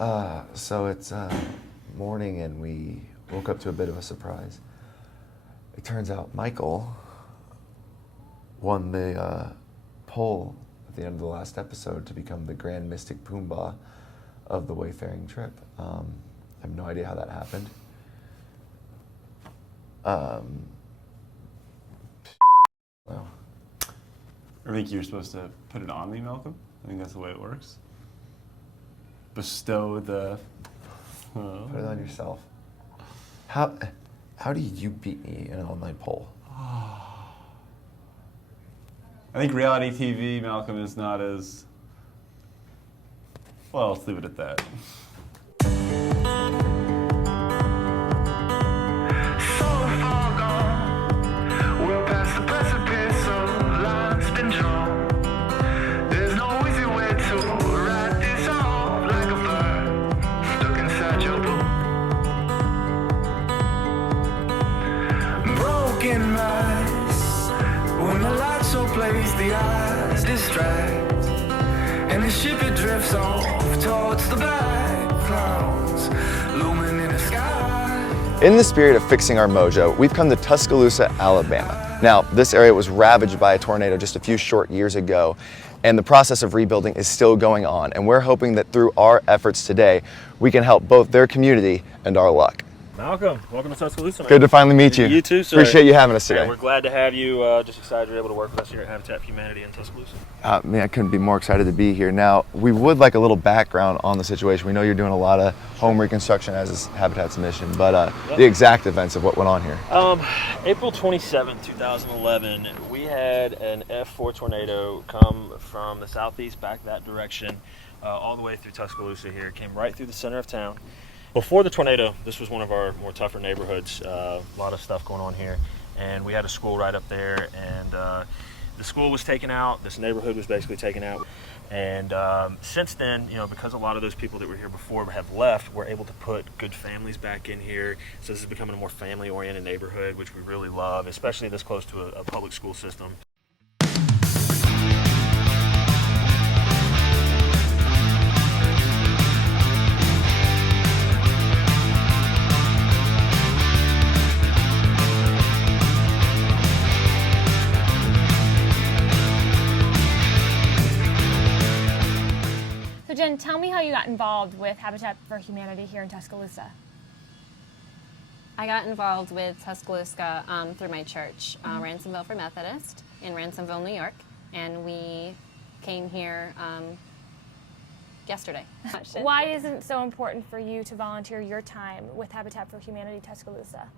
So it's morning and we woke up to a bit of a surprise. It turns out Michael won the poll at the end of the last episode to become the Grand Mystic Pumbaa of the Wayfaring trip. I have no idea how that happened. Well, I think you're supposed to put it on me, Malcolm. I think that's the way it works. Bestow the... Put it on yourself. How do you beat me in an online poll? I think reality TV, Malcolm, is not as... Well, let's leave it at that. The eyes distract, and the ship it drifts off towards the black clouds looming in the sky. In the spirit of fixing our mojo, we've come to Tuscaloosa, Alabama. Now, this area was ravaged by a tornado just a few short years ago, and the process of rebuilding is still going on, and we're hoping that through our efforts today, we can help both their community and our luck. Malcolm, welcome to Tuscaloosa, man. Good to finally meet you. You too, sir. Appreciate you having us today. Yeah, we're glad to have you. Just excited you're able to work with us here at Habitat for Humanity in Tuscaloosa. Man, I couldn't be more excited to be here. Now, we would like a little background on the situation. We know you're doing a lot of home reconstruction as is Habitat's mission, but the exact events of what went on here. April 27, 2011, we had an F4 tornado come from the southeast back that direction, all the way through Tuscaloosa here. It came right through the center of town. Before the tornado, this was one of our more tougher neighborhoods. A lot of stuff going on here, and we had a school right up there, and the school was taken out. This neighborhood was basically taken out, and since then, you know, because a lot of those people that were here before have left, we're able to put good families back in here. So this is becoming a more family-oriented neighborhood, which we really love, especially this close to a public school system. So Jen, tell me how you got involved with Habitat for Humanity here in Tuscaloosa. I got involved with Tuscaloosa through my church, Ransomville for Methodist in Ransomville, New York, and we came here yesterday. Why is it so important for you to volunteer your time with Habitat for Humanity Tuscaloosa?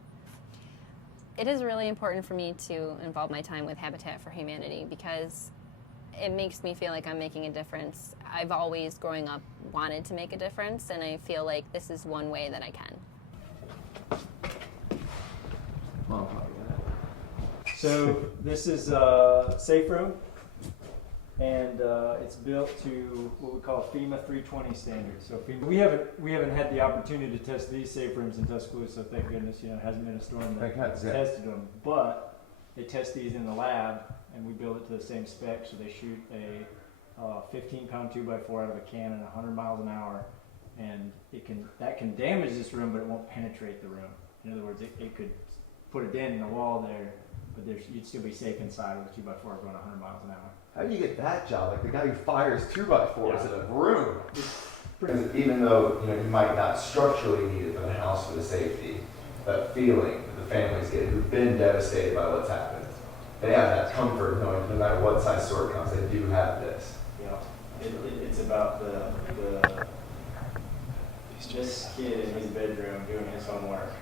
It is really important for me to involve my time with Habitat for Humanity because it makes me feel like I'm making a difference. I've always, growing up, wanted to make a difference, and I feel like this is one way that I can. So this is a safe room, and it's built to what we call FEMA 320 standards. So FEMA, we haven't had the opportunity to test these safe rooms in Tuscaloosa. Thank goodness, you know, it hasn't been a storm that tested them. But they test these in the lab, and we build it to the same spec. So they shoot a 15-pound 2x4 out of a cannon, 100 miles an hour, and that can damage this room, but it won't penetrate the room. In other words, it could put a dent in the wall there, but you'd still be safe inside with a 2x4 going 100 miles an hour. How do you get that job? Like the guy who fires 2x4s in a room. Because even though you might not structurally need it for the house for the safety, that feeling that the families get who've been devastated by what's happened, they have that comfort knowing no matter what size store it comes, they do have this. Yeah, it's about this kid in his bedroom doing his homework,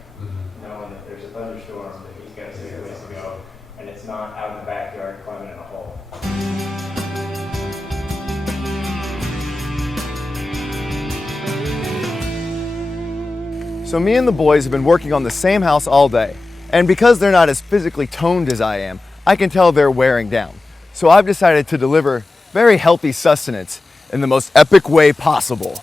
knowing that there's a thunderstorm that he's got a safe ways to go, and it's not out in the backyard climbing in a hole. So me and the boys have been working on the same house all day, and because they're not as physically toned as I am, I can tell they're wearing down. So I've decided to deliver very healthy sustenance in the most epic way possible.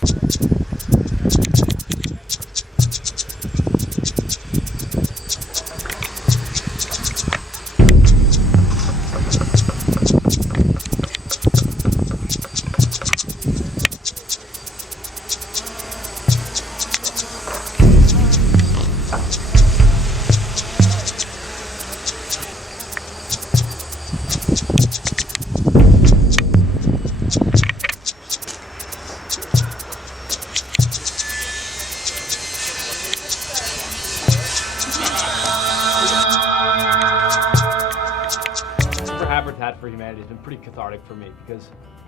Humanity has been pretty cathartic for me, because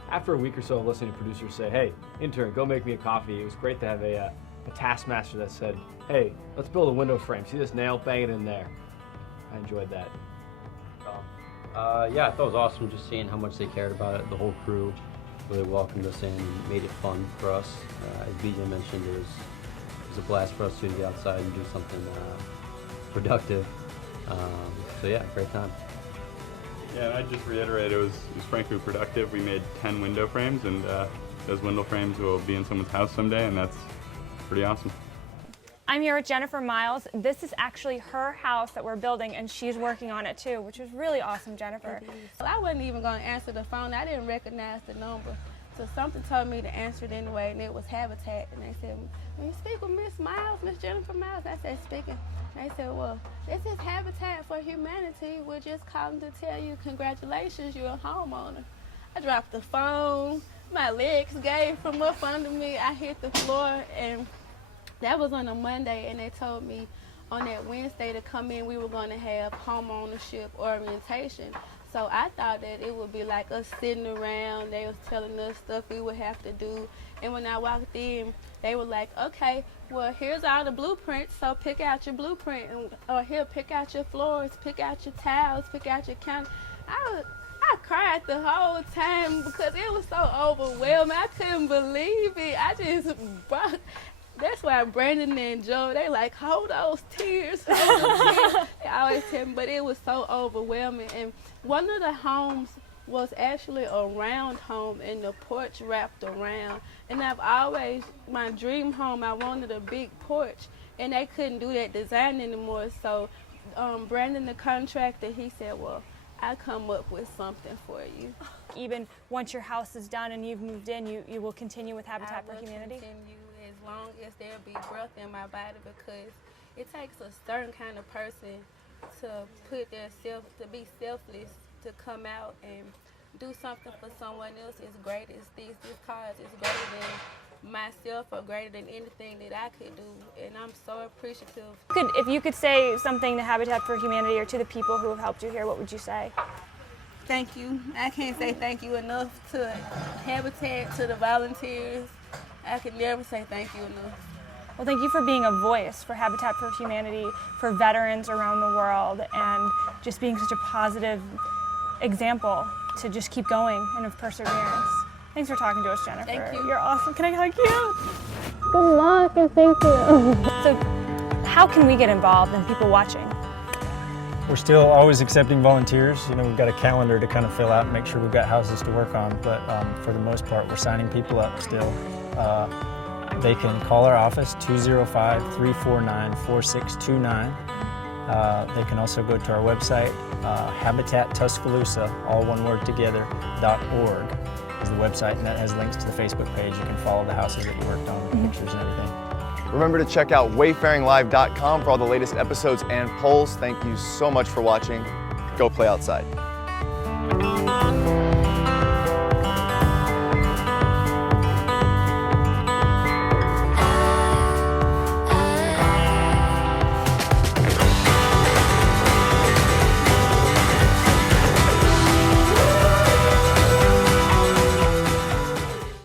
after a week or so of listening to producers say, hey, intern, go make me a coffee, it was great to have a taskmaster that said, hey, let's build a window frame. See this nail? Bang it in there. I enjoyed that. Yeah, I thought it was awesome just seeing how much they cared about it. The whole crew really welcomed us in and made it fun for us. As BJ mentioned, it was a blast for us to get outside and do something productive. So yeah, great time. Yeah, and I'd just reiterate, it was frankly productive. We made 10 window frames, and those window frames will be in someone's house someday, and that's pretty awesome. I'm here with Jennifer Miles. This is actually her house that we're building, and she's working on it too, which is really awesome, Jennifer. Well, I wasn't even going to answer the phone. I didn't recognize the number. So something told me to answer it anyway, and it was Habitat. And they said, "When you speak with Miss Miles, Miss Jennifer Miles," I said, "Speaking." And they said, "Well, this is Habitat for Humanity. We're just calling to tell you congratulations, you're a homeowner." I dropped the phone. My legs gave from up under me. I hit the floor, and that was on a Monday, and they told me on that Wednesday to come in. We were going to have home ownership orientation. So I thought that it would be like us sitting around. They was telling us stuff we would have to do. And when I walked in, they were like, "Okay, well, here's all the blueprints, so pick out your blueprint. Or here, pick out your floors, pick out your tiles, pick out your counter." I cried the whole time because it was so overwhelming. I couldn't believe it. I just broke. That's why Brandon and Joe, they like, hold those tears, hold those tears. They always tell me, but it was so overwhelming. And one of the homes was actually a round home, and the porch wrapped around. And I've always, my dream home, I wanted a big porch, and they couldn't do that design anymore. So Brandon, the contractor, he said, "Well, I'll come up with something for you." Even once your house is done and you've moved in, you will continue with Habitat for Humanity? I will continue as long as there be breath in my body, because it takes a certain kind of person to put to be selfless, to come out and do something for someone else as great as this cause is greater than myself or greater than anything that I could do, and I'm so appreciative. If you could say something to Habitat for Humanity or to the people who have helped you here, what would you say? Thank you. I can't say thank you enough to Habitat, to the volunteers. I can never say thank you enough. Well, thank you for being a voice for Habitat for Humanity, for veterans around the world, and just being such a positive example to just keep going and of perseverance. Thanks for talking to us, Jennifer. Thank you. You're awesome. Can I hug you? Good luck and thank you. So, how can we get involved and people watching? We're still always accepting volunteers. You know, we've got a calendar to kind of fill out and make sure we've got houses to work on, but for the most part, we're signing people up still. They can call our office, 205-349-4629. They can also go to our website, Habitat Tuscaloosa, all one word together, .org is the website, and that has links to the Facebook page. You can follow the houses that you worked on, pictures and everything. Remember to check out wayfaringlive.com for all the latest episodes and polls. Thank you so much for watching. Go play outside.